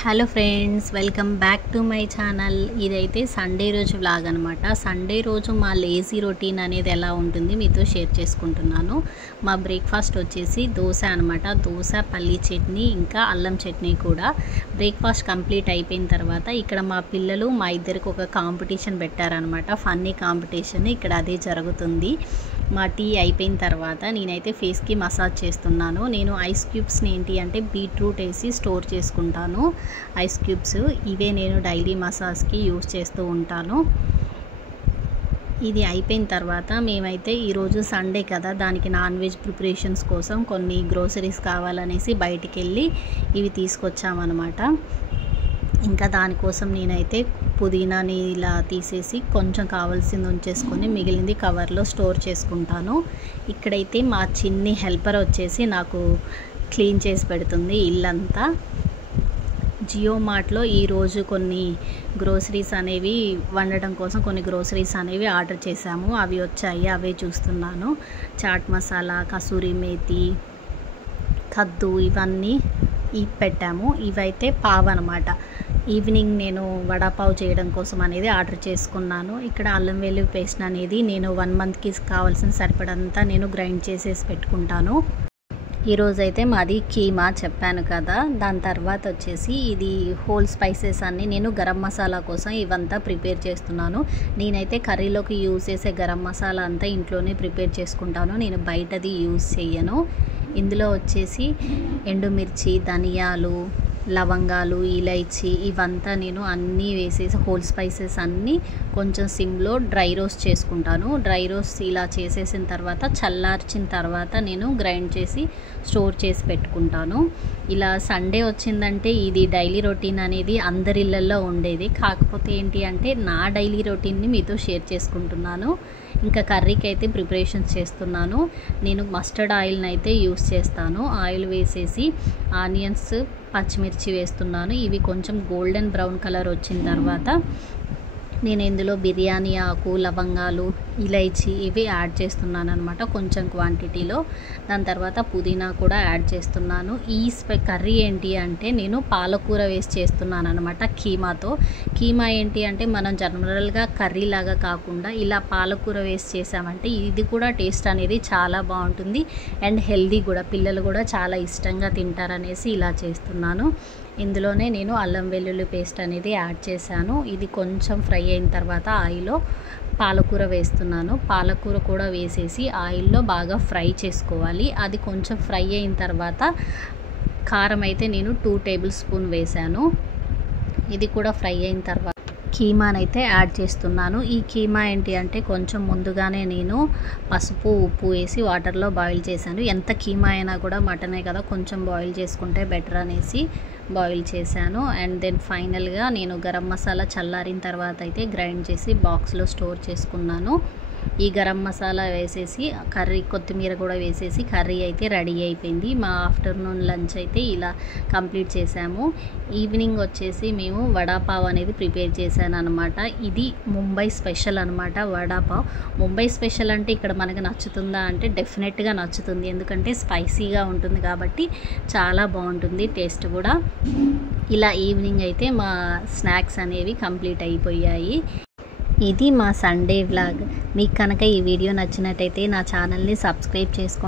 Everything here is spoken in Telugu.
Hello friends, welcome back to my channel. ఇదైతే సండే రోజు వ్లాగ్ అనమాట. సండే రోజు మా లేజీ రొటీన్ అనేది ఎలా ఉంటుంది మీతో షేర్ చేసుకుంటున్నాను. మా బ్రేక్ఫాస్ట్ వచ్చేసి దోశ అనమాట. దోశ, పల్లీ చట్నీ, ఇంకా అల్లం చట్నీ కూడా. బ్రేక్ఫాస్ట్ కంప్లీట్ అయిపోయిన తర్వాత ఇక్కడ మా పిల్లలు మా ఇద్దరికి ఒక కాంపిటీషన్ పెట్టారనమాట. Funny competition. ఇక్కడ అదే జరుగుతుంది. మా టీ అయిపోయిన తర్వాత నేనైతే ఫేస్కి మసాజ్ చేస్తున్నాను. నేను ఐస్ క్యూబ్స్ని ఏంటి అంటే బీట్రూట్ వేసి స్టోర్ చేసుకుంటాను. ఐస్ క్యూబ్స్ ఇవే నేను డైలీ మసాజ్కి యూజ్ చేస్తూ ఉంటాను. ఇది అయిపోయిన తర్వాత మేమైతే ఈరోజు సండే కదా, దానికి నాన్ వెజ్ ప్రిపరేషన్స్ కోసం కొన్ని గ్రోసరీస్ కావాలనేసి బయటికి వెళ్ళి ఇవి తీసుకొచ్చామన్నమాట. ఇంకా దానికోసం నేనైతే పుదీనాని ఇలా తీసేసి కొంచెం కావాల్సింది ఉంచేసుకొని మిగిలింది కవర్లో స్టోర్ చేసుకుంటాను. ఇక్కడైతే మా చిన్ని హెల్పర్ వచ్చేసి నాకు క్లీన్ చేసి పెడుతుంది ఇల్లంతా. జియో మార్ట్లో ఈరోజు కొన్ని గ్రోసరీస్ అనేవి వండడం కోసం కొన్ని గ్రోసరీస్ అనేవి ఆర్డర్ చేశాము. అవి వచ్చాయి, అవే చూస్తున్నాను. చాట్ మసాలా, కసూరి మేతి, కద్దు ఇవన్నీ పెట్టాము. ఇవైతే పావ్ అనమాట. ఈవినింగ్ నేను వడాపావ్ చేయడం కోసం అనేది ఆర్డర్ చేసుకున్నాను. ఇక్కడ అల్లం వెల్లుల్లి పేస్ట్ అనేది నేను 1 మంత్కి కావాల్సిన సరిపడంతా నేను గ్రైండ్ చేసేసి పెట్టుకుంటాను. ఈరోజైతే మాది కీమా చెప్పాను కదా. దాని తర్వాత వచ్చేసి ఇది హోల్ స్పైసెస్ అన్నీ నేను గరం మసాలా కోసం ఇవంతా ప్రిపేర్ చేస్తున్నాను. నేనైతే కర్రీలోకి యూజ్ చేసే గరం మసాలా అంతా ఇంట్లోనే ప్రిపేర్ చేసుకుంటాను. నేను బయటది యూజ్ చేయను. ఇందులో వచ్చేసి ఎండుమిర్చి, ధనియాలు, లవంగాలు, ఇలైచి ఇవంతా నేను అన్నీ వేసేసి హోల్ స్పైసెస్ అన్నీ కొంచెం సిమ్లో డ్రై రోస్ట్ చేసుకుంటాను. డ్రై రోస్ట్ ఇలా చేసేసిన తర్వాత చల్లార్చిన తర్వాత నేను గ్రైండ్ చేసి స్టోర్ చేసి పెట్టుకుంటాను. ఇలా సండే వచ్చిందంటే ఇది డైలీ రొటీన్ అనేది అందరి ఇళ్ళల్లో ఉండేది. కాకపోతే ఏంటి అంటే నా డైలీ రొటీన్ని మీతో షేర్ చేసుకుంటున్నాను. ఇంకా కర్రీకి అయితే ప్రిపరేషన్స్ చేస్తున్నాను. నేను మస్టర్డ్ ఆయిల్ని అయితే యూస్ చేస్తాను. ఆయిల్ వేసేసి ఆనియన్స్, పచ్చిమిర్చి వేస్తున్నాను. ఇవి కొంచెం గోల్డెన్ బ్రౌన్ కలర్ వచ్చిన తర్వాత నేను ఇందులో బిర్యానీ ఆకు, లవంగాలు, ఇలైచి ఇవి యాడ్ చేస్తున్నాను అనమాట కొంచెం క్వాంటిటీలో. దాని తర్వాత పుదీనా కూడా యాడ్ చేస్తున్నాను. ఈ కర్రీ ఏంటి అంటే నేను పాలకూర వేసి చేస్తున్నాను అనమాట కీమాతో. కీమా ఏంటి అంటే మనం జనరల్గా కర్రీ లాగా కాకుండా ఇలా పాలకూర వేసి చేసామంటే ఇది కూడా టేస్ట్ అనేది చాలా బాగుంటుంది అండ్ హెల్దీ కూడా. పిల్లలు కూడా చాలా ఇష్టంగా తింటారనేసి ఇలా చేస్తున్నాను. ఇందులోనే నేను అల్లం వెల్లుల్లి పేస్ట్ అనేది యాడ్ చేశాను. ఇది కొంచెం ఫ్రై అయిన తర్వాత ఆయిల్లో పాలకూర వేస్తున్నాను. పాలకూర కూడా వేసేసి ఆయిల్లో బాగా ఫ్రై చేసుకోవాలి. అది కొంచెం ఫ్రై అయిన తర్వాత కారం అయితే నేను 2 టేబుల్ స్పూన్ వేశాను. ఇది కూడా ఫ్రై అయిన తర్వాత కీమానైతే యాడ్ చేస్తున్నాను. ఈ కీమా ఏంటి అంటే కొంచెం ముందుగానే నేను పసుపు, ఉప్పు వేసి వాటర్లో బాయిల్ చేశాను. ఎంత కీమా అయినా కూడా మటనే కదా, కొంచెం బాయిల్ చేసుకుంటే బెటర్ అనేసి బాయిల్ చేశాను. అండ్ దెన్ ఫైనల్గా నేను గరం మసాలా చల్లారిన తర్వాత అయితే గ్రైండ్ చేసి బాక్స్లో స్టోర్ చేసుకున్నాను. ఈ గరం మసాలా వేసేసి కర్రీ, కొత్తిమీర కూడా వేసేసి కర్రీ అయితే రెడీ అయిపోయింది. మా ఆఫ్టర్నూన్ లంచ్ అయితే ఇలా కంప్లీట్ చేసాము. ఈవినింగ్ వచ్చేసి మేము వడాపావ్ అనేది ప్రిపేర్ చేశాను అనమాట. ఇది ముంబై స్పెషల్ అనమాట వడాపావ్. ముంబై స్పెషల్ అంటే ఇక్కడ మనకు నచ్చుతుందా అంటే డెఫినెట్గా నచ్చుతుంది. ఎందుకంటే స్పైసీగా ఉంటుంది కాబట్టి చాలా బాగుంటుంది టేస్ట్ కూడా. ఇలా ఈవినింగ్ అయితే మా స్నాక్స్ అనేవి కంప్లీట్ అయిపోయాయి. ఇది మా సండే వ్లాగ్. మీకు కనుక ఈ వీడియో నచ్చినట్టయితే నా ఛానల్ని సబ్స్క్రైబ్ చేసుకోండి.